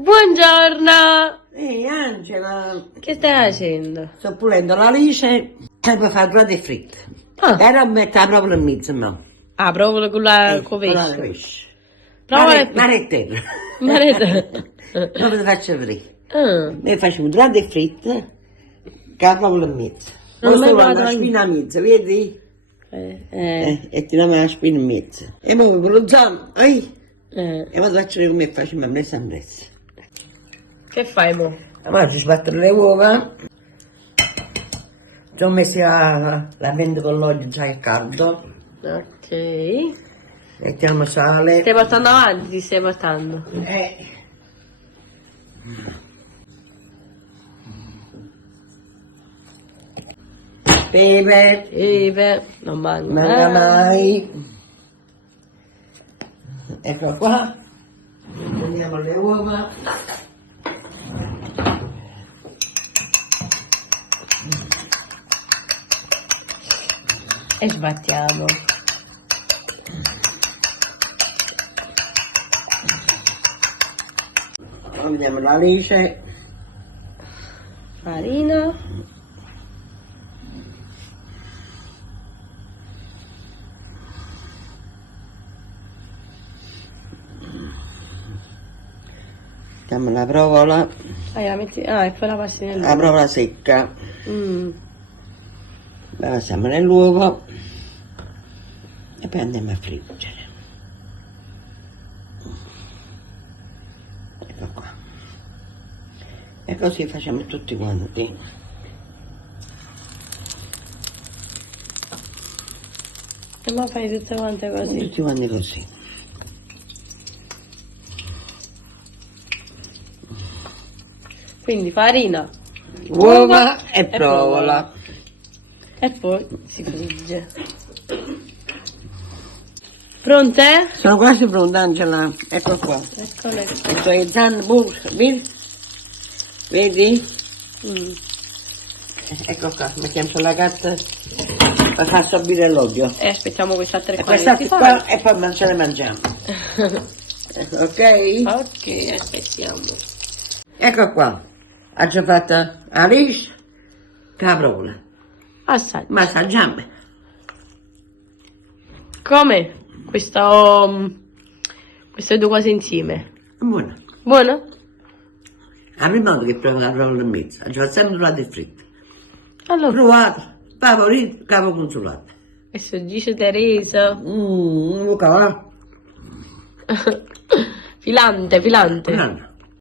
Buongiorno! Ehi Angela, Che stai facendo? sto pulendo la lice e poi fare due fritte. Ah. E non mettere proprio in mezzo, no. Ah, proprio con la Con la pesce. pesce. Prova Marettella. Maretta. Come ti faccio vedere? Ah. Noi facciamo due fritte che proprio in mezzo. Non ho Poi mai solo provato la spina in mezzo, vedi? E tiriamo la spina in mezzo. E poi bruzziamo, e poi ti faccio vedere come facciamo a me sempre. Che fai mo? Ora ci sbattono le uova. Ci ho messo la pentola con l'olio già è caldo. Ok. Mettiamo sale. Stai portando avanti, ti stai portando. Pepe. Non manca. Manca mai. Ecco qua. Prendiamo le uova. E sbattiamo. Prendiamo la lice. Farina. Mettiamo la provola. La metti... Ah, e poi la passi nel La provola secca. Mm. La passiamo nell'uovo. E poi andiamo a friggere. Ecco qua. E così facciamo tutti quanti. E ma fai tutte quante così. Tutti quanti così. Quindi farina, Uova e provola. e poi si frigge. Pronte? Sono quasi pronta, Angela. Ecco qua. Eccole. Sto aiutando, vedi? Mm. Ecco qua, mettiamo sulla carta per far sorbire l'olio. E aspettiamo queste altre E qua. queste qua e poi ce le mangiamo. Ok? Ok, aspettiamo. Ecco qua. Ha già fatto la liscia, la provola. Assaggia. Ma assaggiamo. Come? Queste due cose insieme. Buona. Buono? La prima volta che provo la provola in mezzo, ha già fatto sempre trovate fritte. Allora, Provato, favorito, capo consolato. questo dice Teresa. Cavolo. Filante, filante. No, no.